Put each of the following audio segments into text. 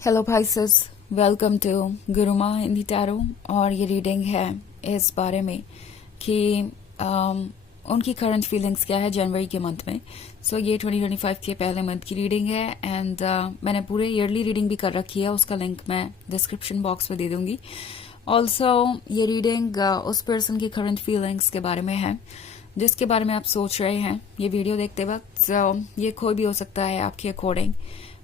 Hello vibes, welcome to Guruma Hindi tarot. और ये reading है इस बारे में कि उनकी करंट फीलिंग्स क्या है जनवरी के मंथ में। सो ये 2025 के पहले मंथ की रीडिंग है एंड मैंने पूरे ईयरली रीडिंग भी कर रखी है, उसका लिंक मैं डिस्क्रिप्शन बॉक्स में दे दूंगी। ऑल्सो ये रीडिंग उस पर्सन की करंट फीलिंग्स के बारे में है जिसके बारे में आप सोच रहे हैं ये वीडियो देखते वक्त। ये कोई भी हो सकता है आपके अकॉर्डिंग।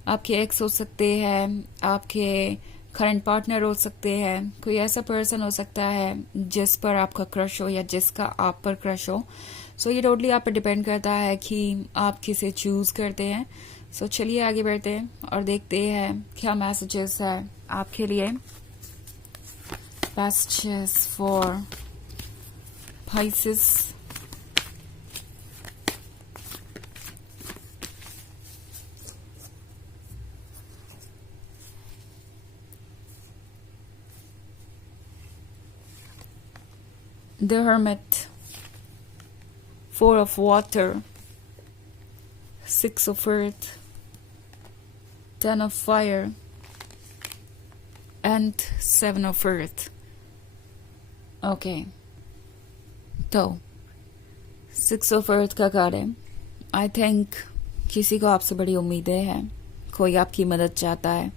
आपके एक्स हो सकते हैं, आपके करंट पार्टनर हो सकते हैं, कोई ऐसा पर्सन हो सकता है जिस पर आपका क्रश हो या जिसका आप पर क्रश हो। सो ये टोटली आप पर डिपेंड करता है कि आप किसे चूज करते हैं। सो चलिए आगे बढ़ते हैं और देखते हैं क्या मैसेजेस है आपके लिए। Messages for Pisces। The Hermit, Four of Water, Six of Earth, Ten of Fire, and Seven of Earth. Okay. तो Six of Earth का कार्ड है। आई थिंक किसी को आपसे बड़ी उम्मीदें हैं, कोई आपकी मदद चाहता है,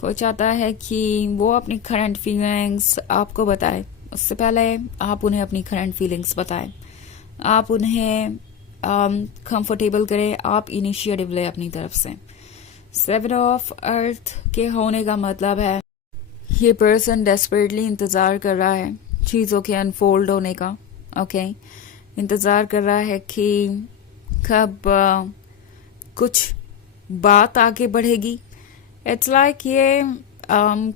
कोई चाहता है कि वो अपनी करंट फीलिंग्स आपको बताए। उससे पहले आप उन्हें अपनी करंट फीलिंग्स बताएं, आप उन्हें कंफर्टेबल करें, आप इनिशिएटिव ले अपनी तरफ से। सेवन ऑफ अर्थ के होने का मतलब है ये पर्सन डेस्परेटली इंतजार कर रहा है चीजों के अनफोल्ड होने का। ओके, इंतजार कर रहा है कि कब कुछ बात आगे बढ़ेगी। इट्स लाइक ये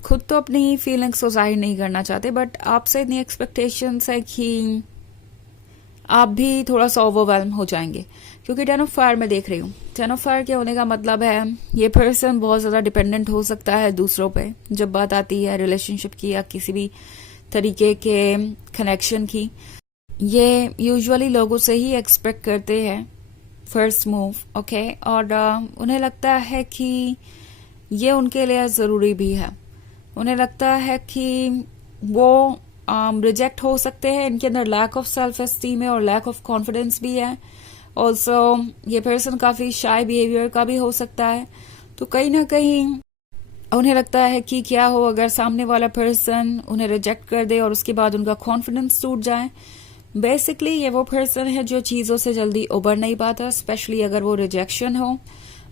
खुद तो अपनी फीलिंग्स को जाहिर नहीं करना चाहते, बट आपसे इतनी एक्सपेक्टेशंस है कि आप भी थोड़ा सा ओवरवेल्म हो जाएंगे, क्योंकि टेन ऑफ फायर में देख रही हूँ। टेन ऑफ फायर के होने का मतलब है ये पर्सन बहुत ज्यादा डिपेंडेंट हो सकता है दूसरों पे जब बात आती है रिलेशनशिप की या किसी भी तरीके के कनेक्शन की। ये यूजुअली लोगों से ही एक्सपेक्ट करते हैं फर्स्ट मूव। ओके, और उन्हें लगता है कि ये उनके लिए जरूरी भी है। उन्हें लगता है कि वो रिजेक्ट हो सकते हैं, इनके अंदर लैक ऑफ सेल्फ एस्टीम है और लैक ऑफ कॉन्फिडेंस भी है। ऑल्सो ये पर्सन काफी शाय बिहेवियर का भी हो सकता है। तो कहीं ना कहीं उन्हें लगता है कि क्या हो अगर सामने वाला पर्सन उन्हें रिजेक्ट कर दे और उसके बाद उनका कॉन्फिडेंस टूट जाए। बेसिकली ये वो पर्सन है जो चीजों से जल्दी उबर नहीं पाता, स्पेशली अगर वो रिजेक्शन हो।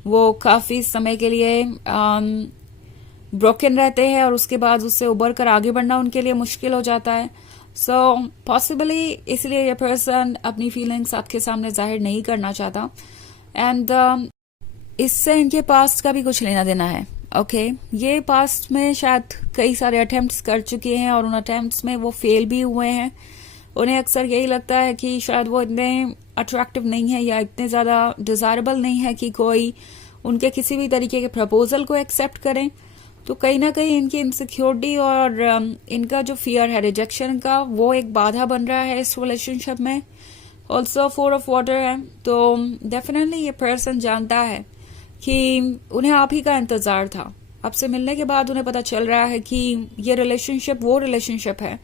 वो काफी समय के लिए ब्रोकन रहते हैं और उसके बाद उससे उबर कर आगे बढ़ना उनके लिए मुश्किल हो जाता है। सो पॉसिबली इसलिए ये पर्सन अपनी फीलिंग्स आपके सामने जाहिर नहीं करना चाहता एंड इससे इनके पास्ट का भी कुछ लेना देना है। ओके, ये पास्ट में शायद कई सारे अटेम्प्ट्स कर चुके हैं और उन अटेम्प्ट्स में वो फेल भी हुए हैं। उन्हें अक्सर यही लगता है कि शायद वो इतने अट्रैक्टिव नहीं है या इतने ज्यादा डिजायरेबल नहीं है कि कोई उनके किसी भी तरीके के प्रपोजल को एक्सेप्ट करे। तो कहीं ना कहीं इनकी इनसिक्योरिटी और इनका जो फियर है रिजेक्शन का, वो एक बाधा बन रहा है इस रिलेशनशिप में। ऑल्सो फोर ऑफ वाटर है, तो डेफिनेटली ये पर्सन जानता है कि उन्हें आप ही का इंतजार था। आपसे मिलने के बाद उन्हें पता चल रहा है कि ये रिलेशनशिप वो रिलेशनशिप है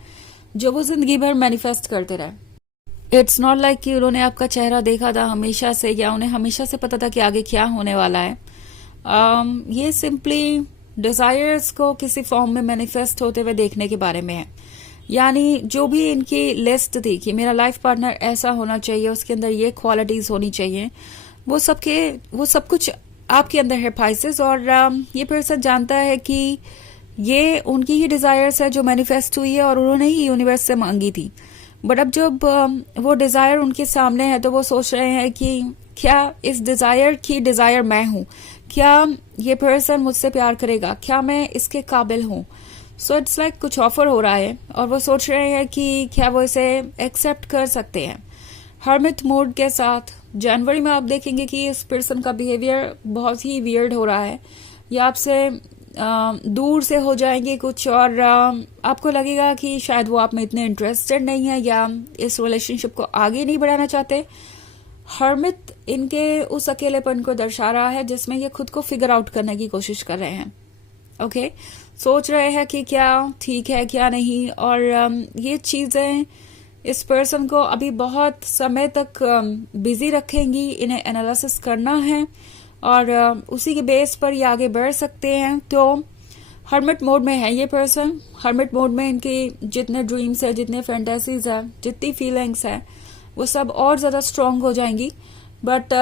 जो वो जिंदगी भर मैनिफेस्ट करते रहे। इट्स नॉट लाइक कि उन्होंने आपका चेहरा देखा था हमेशा से या उन्हें हमेशा से पता था कि आगे क्या होने वाला है। ये सिंपली डिजायर्स को किसी फॉर्म में मैनिफेस्ट होते हुए देखने के बारे में है। यानी जो भी इनकी लिस्ट थी कि मेरा लाइफ पार्टनर ऐसा होना चाहिए, उसके अंदर ये क्वालिटीज होनी चाहिए, वो सब कुछ आपके अंदर है पाइसेस। और ये पर्सन जानता है कि ये उनकी ही डिजायर्स है जो मैनिफेस्ट हुई है और उन्होंने ही यूनिवर्स से मांगी थी। बट अब जब वो डिजायर उनके सामने है तो वो सोच रहे हैं कि क्या इस डिजायर की डिजायर मैं हूं, क्या ये पर्सन मुझसे प्यार करेगा, क्या मैं इसके काबिल हूं। सो इट्स लाइक कुछ ऑफर हो रहा है और वो सोच रहे हैं कि क्या वो इसे एक्सेप्ट कर सकते हैं। हर्मिट मोड के साथ जनवरी में आप देखेंगे कि इस पर्सन का बिहेवियर बहुत ही वियर्ड हो रहा है या आपसे दूर से हो जाएंगे कुछ और आपको लगेगा कि शायद वो आप में इतने इंटरेस्टेड नहीं है या इस रिलेशनशिप को आगे नहीं बढ़ाना चाहते। हर्मिट इनके उस अकेलेपन को दर्शा रहा है जिसमें ये खुद को फिगर आउट करने की कोशिश कर रहे हैं। ओके, सोच रहे हैं कि क्या ठीक है क्या नहीं, और ये चीजें इस पर्सन को अभी बहुत समय तक बिजी रखेंगी, इन्हें एनालिसिस करना है और उसी के बेस पर ये आगे बढ़ सकते हैं। तो हर्मिट मोड में है ये पर्सन। हर्मिट मोड में इनकी जितने ड्रीम्स है, जितने फैंटेसीज है, जितनी फीलिंग्स है, वो सब और ज्यादा स्ट्रांग हो जाएंगी, बट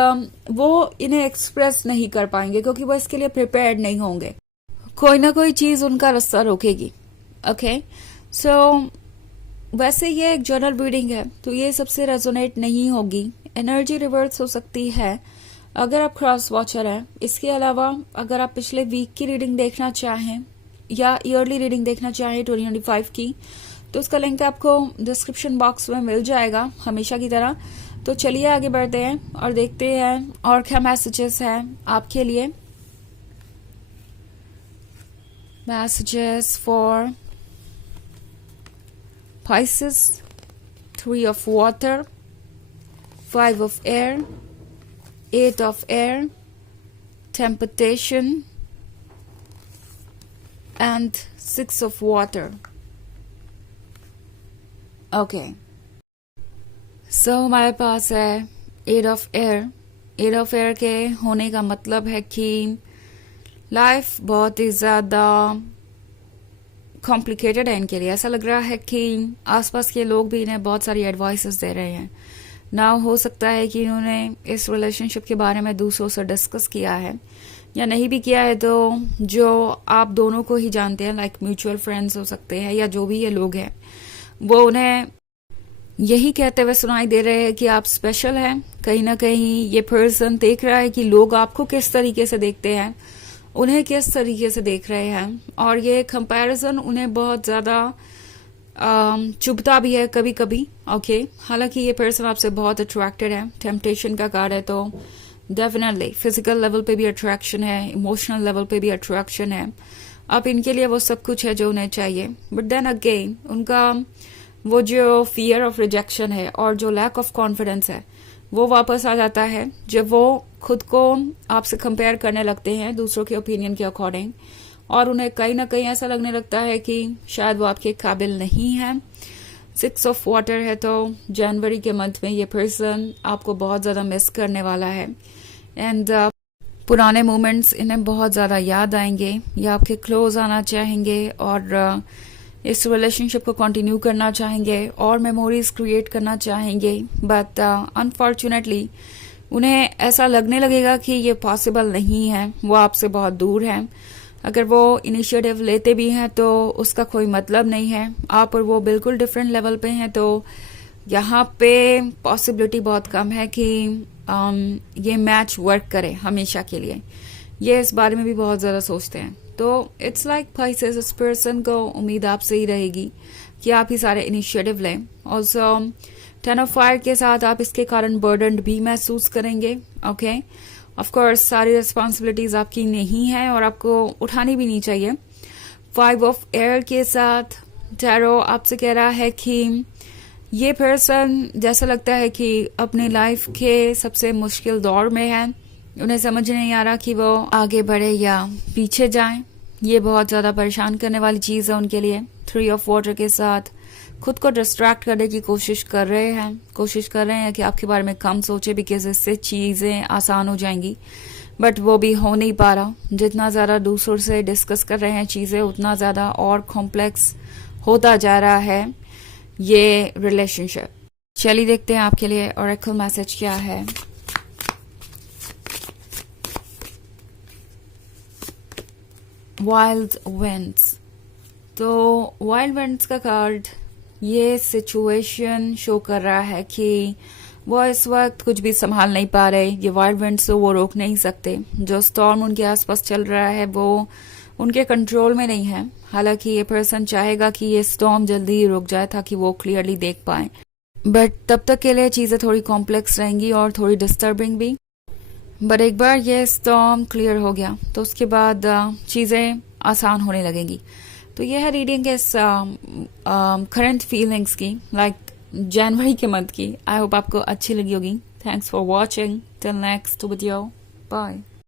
वो इन्हें एक्सप्रेस नहीं कर पाएंगे क्योंकि वो इसके लिए प्रिपेयर्ड नहीं होंगे। कोई ना कोई चीज उनका रास्ता रोकेगी। ओके, सो वैसे ये एक जनरल रीडिंग है तो ये सबसे रेजोनेट नहीं होगी, एनर्जी रिवर्स हो सकती है अगर आप क्रॉस वॉचर हैं। इसके अलावा अगर आप पिछले वीक की रीडिंग देखना चाहें या ईयरली रीडिंग देखना चाहें 2025 की, तो उसका लिंक आपको डिस्क्रिप्शन बॉक्स में मिल जाएगा हमेशा की तरह। तो चलिए आगे बढ़ते हैं और देखते हैं और क्या मैसेजेस हैं आपके लिए। Messages for Pisces, 3 of water, 5 of air, 8 of air, temptation, and 6 of water. Okay. So हमारे पास है 8 of air. 8 of air के होने का मतलब है कि लाइफ बहुत ही ज्यादा कॉम्प्लिकेटेड है इनके लिए। ऐसा लग रहा है कि आसपास के लोग भी इन्हें बहुत सारी एडवाइसेस दे रहे हैं ना। हो सकता है कि इन्होंने इस रिलेशनशिप के बारे में दूसरों से डिस्कस किया है, या नहीं भी किया है तो जो आप दोनों को ही जानते हैं, लाइक म्यूचुअल फ्रेंड्स हो सकते हैं, या जो भी ये लोग हैं वो उन्हें यही कहते हुए सुनाई दे रहे हैं कि आप स्पेशल हैं। कहीं ना कहीं ये पर्सन देख रहा है कि लोग आपको किस तरीके से देखते हैं, उन्हें किस तरीके से देख रहे हैं, और ये कंपैरिजन उन्हें बहुत ज्यादा चुभता भी है कभी कभी। ओके, हालांकि ये पर्सन आपसे बहुत अट्रैक्टेड है, टेम्पटेशन का कार्ड है, तो डेफिनेटली फिजिकल लेवल पे भी अट्रैक्शन है, इमोशनल लेवल पे भी अट्रैक्शन है। अब इनके लिए वो सब कुछ है जो उन्हें चाहिए, बट देन अगेन उनका वो जो फियर ऑफ रिजेक्शन है और जो लैक ऑफ कॉन्फिडेंस है वो वापस आ जाता है जब वो खुद को आपसे कंपेयर करने लगते हैं दूसरों के ओपिनियन के अकॉर्डिंग, और उन्हें कहीं ना कहीं ऐसा लगने लगता है कि शायद वो आपके काबिल नहीं है। 6 ऑफ वाटर है, तो जनवरी के मंथ में ये पर्सन आपको बहुत ज्यादा मिस करने वाला है, एंड पुराने मोमेंट्स इन्हें बहुत ज्यादा याद आएंगे, या आपके क्लोज आना चाहेंगे और इस रिलेशनशिप को कंटिन्यू करना चाहेंगे और मेमोरीज क्रिएट करना चाहेंगे, बट अनफॉर्चुनेटली उन्हें ऐसा लगने लगेगा कि ये पॉसिबल नहीं है, वो आपसे बहुत दूर है। अगर वो इनिशिएटिव लेते भी हैं तो उसका कोई मतलब नहीं है, आप और वो बिल्कुल डिफरेंट लेवल पे हैं, तो यहाँ पे पॉसिबिलिटी बहुत कम है कि ये मैच वर्क करे हमेशा के लिए। ये इस बारे में भी बहुत ज्यादा सोचते हैं। तो इट्स लाइक पाइसेस, इस पर्सन को उम्मीद आपसे ही रहेगी कि आप ही सारे इनिशिएटिव लें। ऑल्सो 10 ऑफ फायर के साथ आप इसके कारण बर्डन भी महसूस करेंगे। ओके, ऑफ कोर्स सारी रिस्पॉन्सिबिलिटीज आपकी नहीं है और आपको उठानी भी नहीं चाहिए। 5 ऑफ एयर के साथ टैरो आपसे कह रहा है कि ये पर्सन जैसा लगता है कि अपनी लाइफ के सबसे मुश्किल दौर में है, उन्हें समझ नहीं आ रहा कि वो आगे बढ़े या पीछे जाएं। ये बहुत ज्यादा परेशान करने वाली चीज है उनके लिए। 3 ऑफ वाटर के साथ खुद को डिस्ट्रैक्ट करने की कोशिश कर रहे हैं कि आपके बारे में कम सोचे, बिकॉज इससे चीजें आसान हो जाएंगी, बट वो भी हो नहीं पा रहा। जितना ज्यादा दूसरों से डिस्कस कर रहे हैं चीजें, उतना ज्यादा और कॉम्प्लेक्स होता जा रहा है ये रिलेशनशिप। चलिए देखते हैं आपके लिए ऑरेकल मैसेज क्या है। वाइल्ड विंड्स, तो वाइल्ड विंड्स का कार्ड ये सिचुएशन शो कर रहा है कि वो इस वक्त कुछ भी संभाल नहीं पा रहे। ये वाइल्ड विंड्स तो वो रोक नहीं सकते। जो स्टॉर्म उनके आसपास चल रहा है वो उनके कंट्रोल में नहीं है। हालांकि ये पर्सन चाहेगा कि ये स्टॉर्म जल्दी ही रुक जाए ताकि वो क्लियरली देख पाए, बट तब तक के लिए चीजें थोड़ी कॉम्प्लेक्स रहेंगी और थोड़ी डिस्टर्बिंग भी। बट एक बार ये स्टॉर्म क्लियर हो गया तो उसके बाद चीजें आसान होने लगेंगी। तो यह है रीडिंग इस करंट फीलिंग्स की, लाइक जनवरी के मंथ की। आई होप आपको अच्छी लगी होगी। Thanks for watching. Till next video, bye.